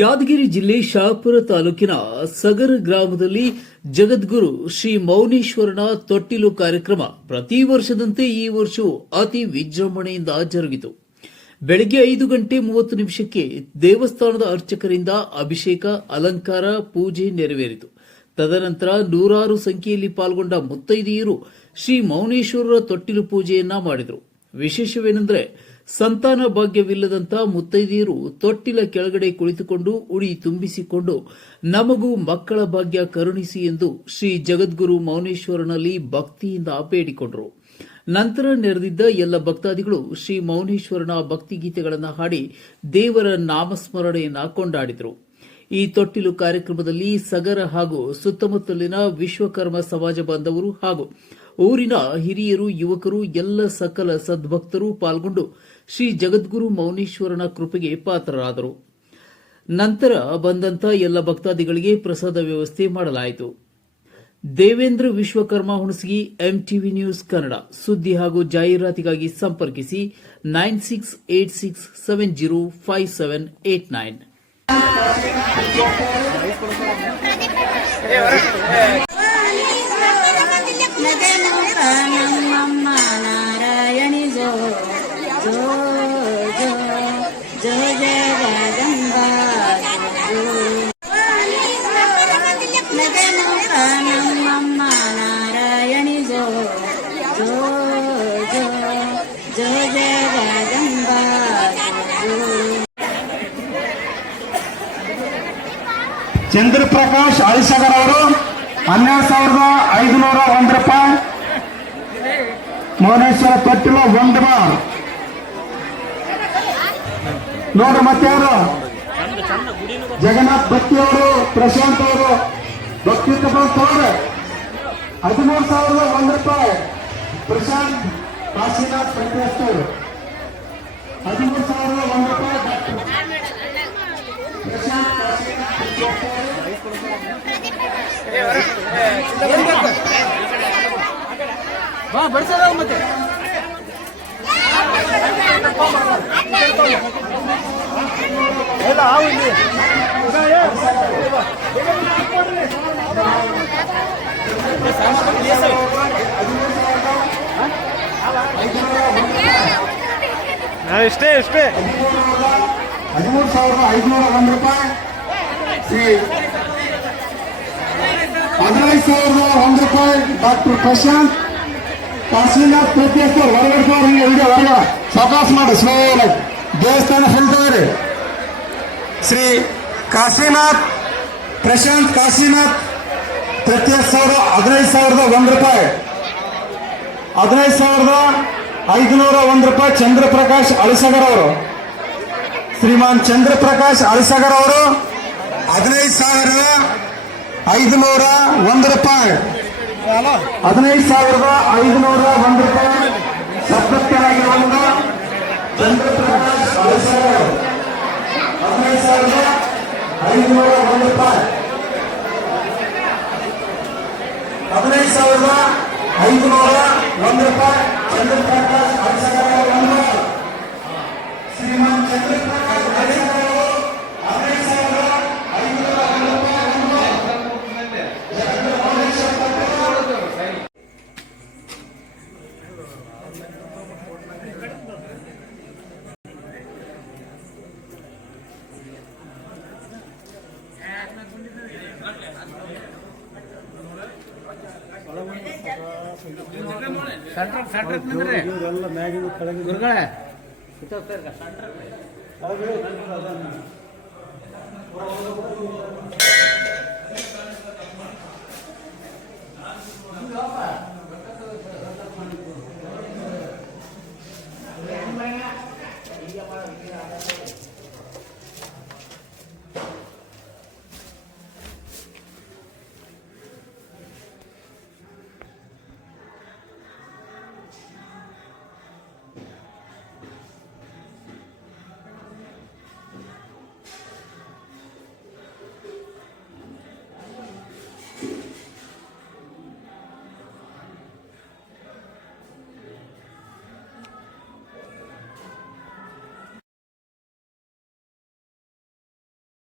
ಯಾದಗಿರಿ ಜಿಲ್ಲೆ ಶಹಾಪುರ ತಾಲೂಕಿನ ಸಗರ ಗ್ರಾಮದಲ್ಲಿ ಜಗದ್ಗುರು ಶ್ರೀ ಮೌನೇಶ್ವರನ ತೊಟ್ಟಿಲು ಕಾರ್ಯಕ್ರಮ ಪ್ರತಿ ವರ್ಷದಂತೆ ಈ ವರ್ಷವೂ ಅತಿ ವಿಜೃಂಭಣೆಯಿಂದ ಜರುಗಿತು. ಬೆಳಗ್ಗೆ 5:30 ದೇವಸ್ಥಾನದ ಅರ್ಚಕರಿಂದ ಅಭಿಷೇಕ, ಅಲಂಕಾರ, ಪೂಜೆ ನೆರವೇರಿತು. ತದನಂತರ ನೂರಾರು ಸಂಖ್ಯೆಯಲ್ಲಿ ಪಾಲ್ಗೊಂಡ ಮುತ್ತೈದೆಯರು ಶ್ರೀ ಮೌನೇಶ್ವರರ ತೊಟ್ಟಿಲು ಪೂಜೆಯನ್ನ ಮಾಡಿದರು. ವಿಶೇಷವೇನೆಂದರೆ ಸಂತಾನ ಭಾಗ್ಯವಿಲ್ಲದಂತ ಮುತ್ತೈದೆಯರು ತೊಟ್ಟಿಲ ಕೆಳಗಡೆ ಕುಳಿತುಕೊಂಡು ಉಡಿ ತುಂಬಿಸಿಕೊಂಡು ನಮಗೂ ಮಕ್ಕಳ ಭಾಗ್ಯ ಕರುಣಿಸಿ ಎಂದು ಶ್ರೀ ಜಗದ್ಗುರು ಮೌನೇಶ್ವರನಲ್ಲಿ ಭಕ್ತಿಯಿಂದ ಬೇಡಿಕೊಂಡರು. ನಂತರ ನೆರೆದಿದ್ದ ಎಲ್ಲ ಭಕ್ತಾದಿಗಳು ಶ್ರೀ ಮೌನೇಶ್ವರನ ಭಕ್ತಿಗೀತೆಗಳನ್ನು ಹಾಡಿ ದೇವರ ನಾಮಸ್ಮರಣೆಯನ್ನ ಕೊಂಡಾಡಿದರು. ಈ ತೊಟ್ಟಿಲು ಕಾರ್ಯಕ್ರಮದಲ್ಲಿ ಸಗರ ಹಾಗೂ ಸುತ್ತಮುತ್ತಲಿನ ವಿಶ್ವಕರ್ಮ ಸಮಾಜ ಬಾಂಧವರು ಹಾಗೂ ಊರಿನ ಹಿರಿಯರು, ಯುವಕರು, ಎಲ್ಲ ಸಕಲ ಸದ್ಭಕ್ತರು ಪಾಲ್ಗೊಂಡು ಶ್ರೀ ಜಗದ್ಗುರು ಮೌನೇಶ್ವರನ ಕೃಪೆಗೆ ಪಾತ್ರರಾದರು. ನಂತರ ಬಂದಂತ ಎಲ್ಲ ಭಕ್ತಾದಿಗಳಿಗೆ ಪ್ರಸಾದ ವ್ಯವಸ್ಥೆ ಮಾಡಲಾಯಿತು. Devendra Vishwakarma Hunasagi, MTV news Kannada. ಸುದ್ದಿ ಹಾಗೂ ಜಾಹೀರಾತಿಗಾಗಿ ಸಂಪರ್ಕಿಸಿ 9686705789. ನಾರಾಯಣಿ ಜೋ ಜೋ ಜೋ ಜೋ ಜಗದಂಬಾ ನಗನಮ್ಮ ನಾರಾಯಣಿ ಜೋ ಜೋ ಜೋ ಜೋ ಜಗದಂಬಾ. ಚಂದ್ರಪ್ರಕಾಶ್ ಅಳಿಸಗರ್ ಅವರು 12,501 ರೂಪಾಯಿ. ಮೌನೇಶ್ವರ ತೊಟ್ಟಿಲು 1 ಬಾರ್ ನೋಡ್ರಿ. ಮತ್ತೆ ಅವರು ಜಗನ್ನಾಥ್ ಭಕ್ತಿ ಅವರು, ಪ್ರಶಾಂತ್ ಅವರು ಭಕ್ತಿ ತಗೊಂಡ್ರೆ 13,001 ರೂಪಾಯಿ. ಪ್ರಶಾಂತ್ ಕಾಶಿನಾಥ್ ಪ್ರತಿಯಷ್ಟು 13,001 ರೂಪಾಯಿ. ಪ್ರಶಾಂತ್ ಕಾಶಿನಾಥ್ ಬಡ್ಸದ ಮತ್ತೆ ಎಲ್ಲ ಹಾವು ಇಲ್ಲಿ ಇಷ್ಟೇ 13,501 ರೂಪಾಯಿ. 15,001 ರೂಪಾಯಿ ಡಾಕ್ಟರ್ ಪ್ರಶಾಂತ್ ಕಾಶಿನಾಥ್ ಪ್ರತಿಯಷ್ಟು. ಹೊರಗಡೆ ಹಿಂಗೆ ವಿಡಿಯೋ ಹೊರಗಡೆ ಸಾವಕಾಶ ಮಾಡಿ ಸ್ಲೋ. ದೇವಸ್ಥಾನ ಹೇಳ್ತಾರೆ ಶ್ರೀ ಕಾಶಿನಾಥ್ ಪ್ರಶಾಂತ್ ಕಾಶಿನಾಥ್ ಪ್ರತಿಯಷ್ಟು 15,001 ರೂಪಾಯಿ. 15,501 ರೂಪಾಯಿ ಚಂದ್ರಪ್ರಕಾಶ್ ಅಳಿಸಗರ್ ಅವರು. ಶ್ರೀಮಾನ್ ಚಂದ್ರಪ್ರಕಾಶ್ ಅಳಿಸಗರ್ ಅವರು 15,501 ರೂಪಾಯಿ. 15,501 ರೂಪಾಯಿ ಸಪ್ತರಾಗಿರುವಂತ ಚಂದ್ರಪ್ರಕಾಶ್ ಅಳಿಸಗರ್ 15,501 ರೂಪಾಯಿ. 15,501 ರೂಪಾಯಿ ಚಂದ್ರಪ್ರಕಾಶ್ ಅಳಿಸಗರ್ ಅವರು. ಶ್ರೀಮಾನ್ ಚಂದ್ರಪ್ರಕಾಶ್ ಅಳಿಸಗರ್ ಅವರು 15,501 ರೂಪಾಯಿ. ಸೆಂಟ್ರ್ ಮ್ಯಾಗಿನ ಕೆಳಗೆ ಗುರುಗಳೇ